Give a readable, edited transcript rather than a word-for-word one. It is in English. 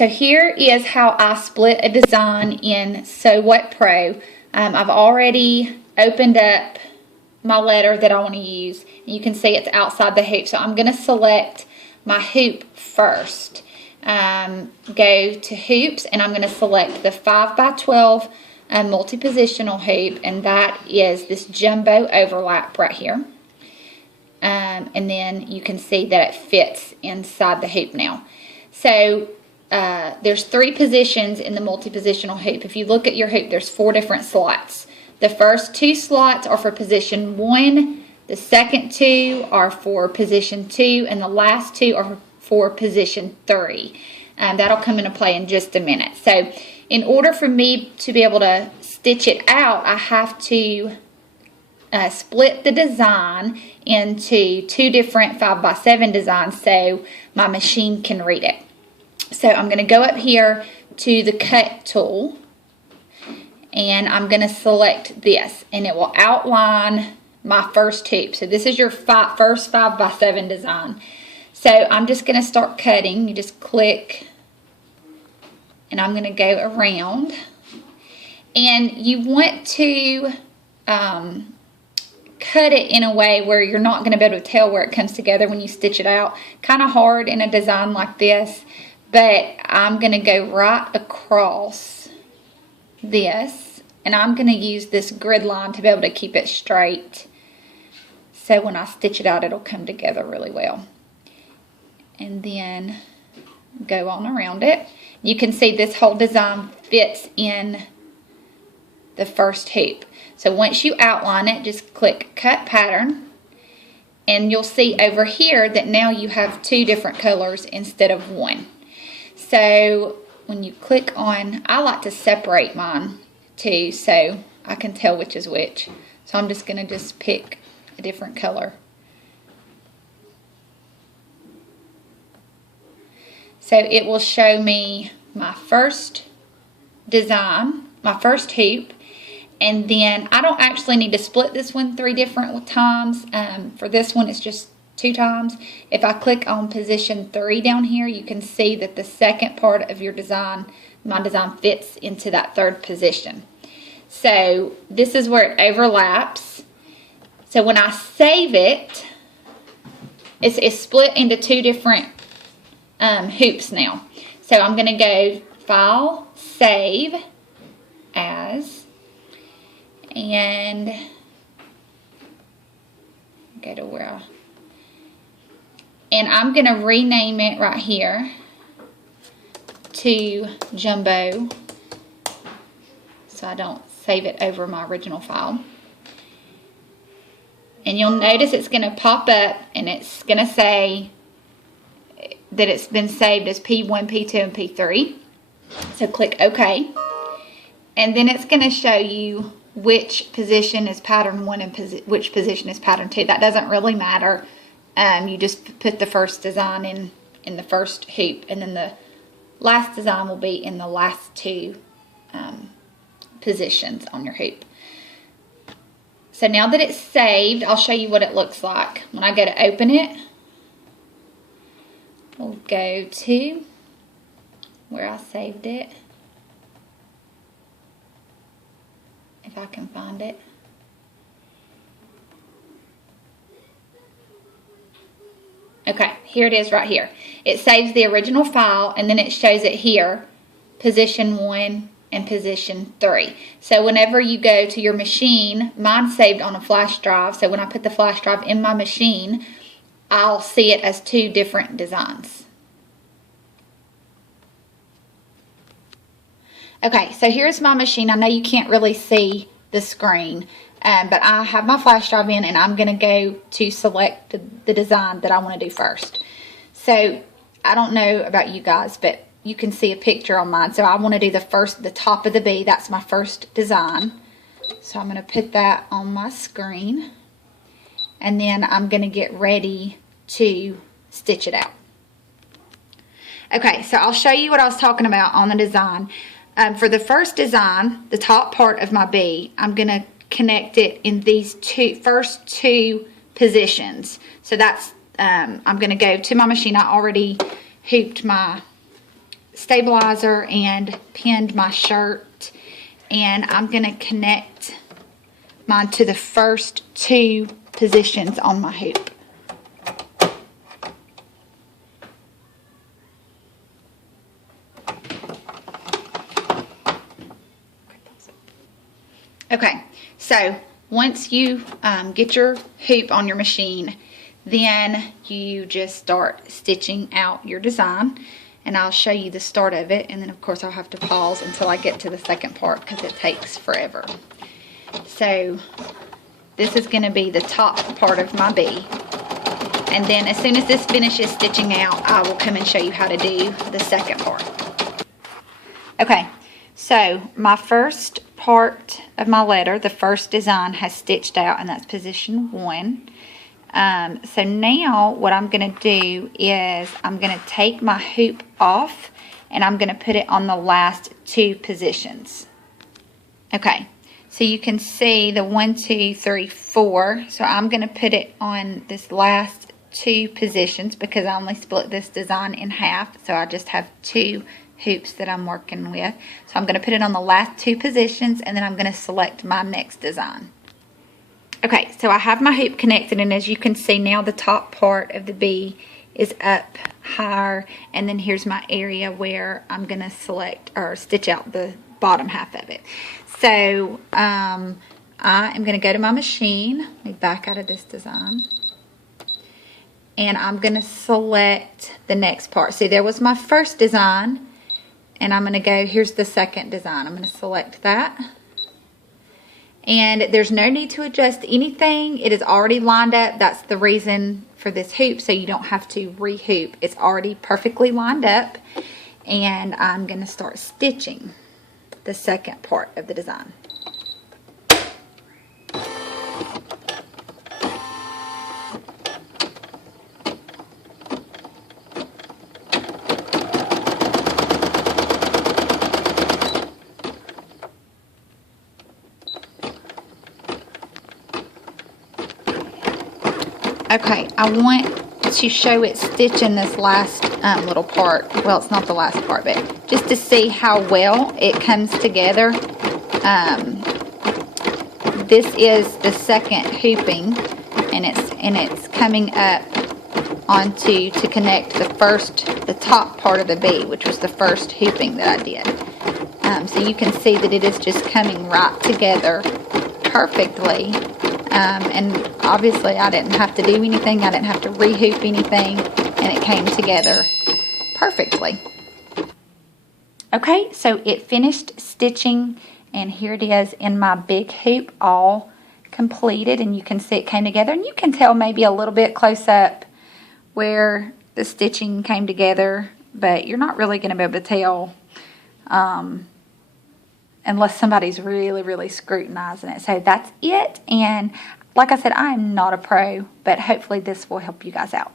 so here is how I split a design in Sew What Pro. I've already opened up my letter that I want to use. You can see it's outside the hoop, so I'm going to select my hoop first. Go to hoops, and I'm going to select the 5x12 multi-positional hoop, and that is this jumbo overlap right here. And then you can see that it fits inside the hoop now. So there's 3 positions in the multi-positional hoop. If you look at your hoop, there's 4 different slots. The first 2 slots are for position 1, the second 2 are for position 2, and the last 2 are for position 3. That'll come into play in just a minute. So in order for me to be able to stitch it out, I have to split the design into 2 different 5x7 designs so my machine can read it. So I'm going to go up here to the cut tool, and I'm going to select this, and it will outline my first hoop. So this is your first 5x7 design. So I'm just going to start cutting. You just click, and I'm going to go around, and you want to cut it in a way where you're not going to be able to tell where it comes together when you stitch it out. Kind of hard in a design like this, but I'm going to go right across this, and I'm going to use this grid line to be able to keep it straight, so when I stitch it out it'll come together really well. And then go on around it. You can see this whole design fits in the first hoop. So once you outline it, just click cut pattern, and you'll see over here that now you have 2 different colors instead of 1. So when you click on, I like to separate mine too so I can tell which is which. So I'm just going to just pick a different color. So it will show me my first design, my first hoop, and then I don't actually need to split this one 3 different times. For this one it's just 2 times. If I click on position 3 down here, you can see that the second part of your design, my design, fits into that 3rd position. So this is where it overlaps. So when I save it, it's split into 2 different hoops now. So I'm going to go File, Save As, and go to where and I'm going to rename it right here to Jumbo, so I don't save it over my original file. And you'll notice it's going to pop up, and it's going to say that it's been saved as P1, P2, and P3. So click OK. And then it's going to show you which position is pattern 1 and which position is pattern 2. That doesn't really matter. You just put the first design in the first hoop, and then the last design will be in the last 2 positions on your hoop. So now that it's saved, I'll show you what it looks like. When I go to open it, we'll go to where I saved it, if I can find it. Okay, here it is right here. It saves the original file, and then it shows it here, position 1 and position 3. So whenever you go to your machine, mine's saved on a flash drive, so when I put the flash drive in my machine, I'll see it as 2 different designs. Okay, so here's my machine. I know you can't really see the screen, but I have my flash drive in, and I'm going to go to select the design that I want to do first. So I don't know about you guys, but you can see a picture on mine. So I want to do the top of the B. That's my first design. So I'm going to put that on my screen, and then I'm going to get ready to stitch it out. Okay, so I'll show you what I was talking about on the design. For the first design, the top part of my B, I'm going to connect it in these first two positions. So that's, I'm going to go to my machine. I already hooped my stabilizer and pinned my shirt, and I'm going to connect mine to the first 2 positions on my hoop. Okay, so once you get your hoop on your machine, then you just start stitching out your design, and I'll show you the start of it, and then of course I'll have to pause until I get to the second part because it takes forever. So this is going to be the top part of my bee, and then as soon as this finishes stitching out, I will come and show you how to do the second part. Okay, so my first part of my letter, the first design, has stitched out, and that's position 1. So now what I'm going to do is I'm going to take my hoop off, and I'm going to put it on the last 2 positions. Okay, so you can see the 1, 2, 3, 4. So I'm going to put it on this last 2 positions because I only split this design in half, so I just have 2 hoops that I'm working with. So I'm going to put it on the last 2 positions, and then I'm going to select my next design. Okay, so I have my hoop connected, and as you can see now, the top part of the bee is up higher, and then here's my area where I'm going to select or stitch out the bottom half of it. So I am going to go to my machine. Let me back out of this design, and I'm going to select the next part. See, there was my first design, and I'm going to go, here's the second design. I'm going to select that. And there's no need to adjust anything. It is already lined up. That's the reason for this hoop, so you don't have to re-hoop. It's already perfectly lined up. And I'm going to start stitching the second part of the design. Okay, I want to show it stitching this last little part. Well, it's not the last part, but just to see how well it comes together. This is the second hooping, and it's coming up onto to connect the top part of the bee, which was the first hooping that I did. So you can see that it is just coming right together perfectly. And obviously I didn't have to do anything. I didn't have to re-hoop anything, and it came together perfectly. Okay, so it finished stitching, and here it is in my big hoop all completed, and you can see it came together, and you can tell maybe a little bit close up where the stitching came together, but you're not really going to be able to tell unless somebody's really, really scrutinizing it. So that's it. And like I said, I am not a pro, but hopefully this will help you guys out.